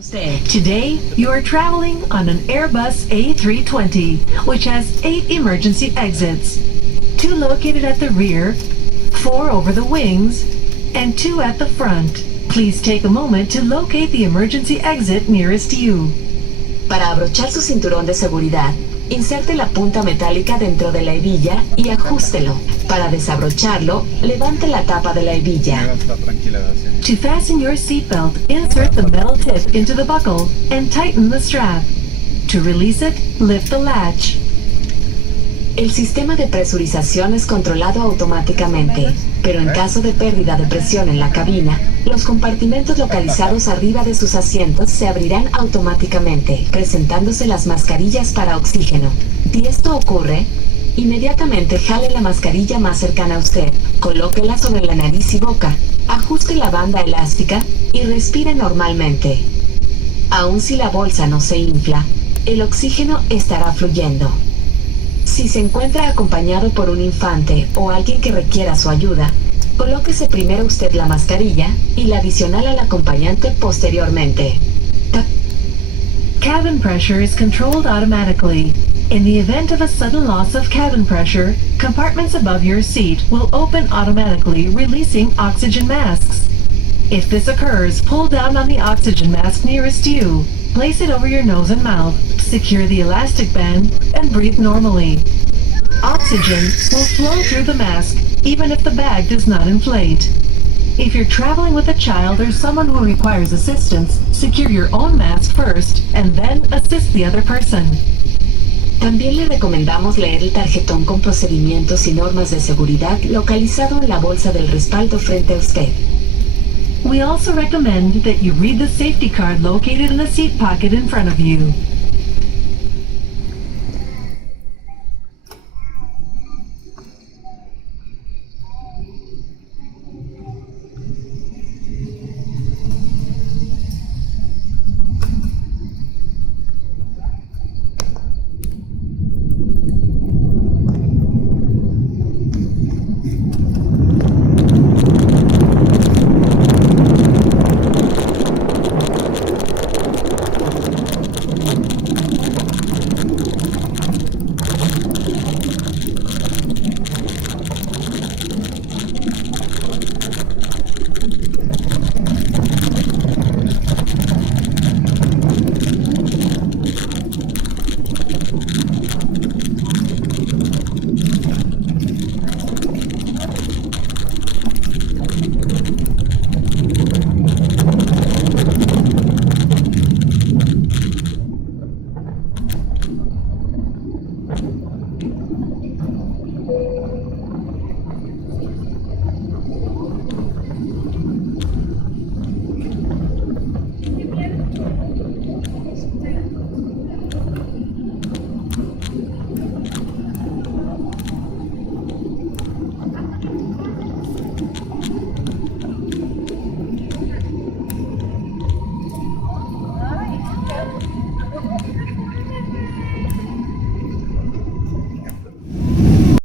Today, you are traveling on an Airbus A320, which has 8 emergency exits. 2 located at the rear, 4 over the wings, and 2 at the front. Please take a moment to locate the emergency exit nearest you. Para abrochar su cinturón de seguridad, inserte la punta metálica dentro de la hebilla y ajústelo. Para desabrocharlo, levante la tapa de la hebilla. To fasten your seatbelt, insert the metal tip into the buckle and tighten the strap. To release it, lift the latch. El sistema de presurización es controlado automáticamente, pero en caso de pérdida de presión en la cabina, los compartimentos localizados arriba de sus asientos se abrirán automáticamente, presentándose las mascarillas para oxígeno. Si esto ocurre, inmediatamente jale la mascarilla más cercana a usted, colóquela sobre la nariz y boca, ajuste la banda elástica y respire normalmente. Aun si la bolsa no se infla, el oxígeno estará fluyendo. Si se encuentra acompañado por un infante o alguien que requiera su ayuda, colóquese primero usted la mascarilla y la adicional al acompañante posteriormente. Cabin pressure is controlled automatically. In the event of a sudden loss of cabin pressure, compartments above your seat will open automatically, releasing oxygen masks. If this occurs, pull down on the oxygen mask nearest you. Place it over your nose and mouth, secure the elastic band, and breathe normally. Oxygen will flow through the mask, even if the bag does not inflate. If you're traveling with a child or someone who requires assistance, secure your own mask first, and then assist the other person. También le recomendamos leer el tarjetón con procedimientos y normas de seguridad localizado en la bolsa del respaldo frente a usted. We also recommend that you read the safety card located in the seat pocket in front of you.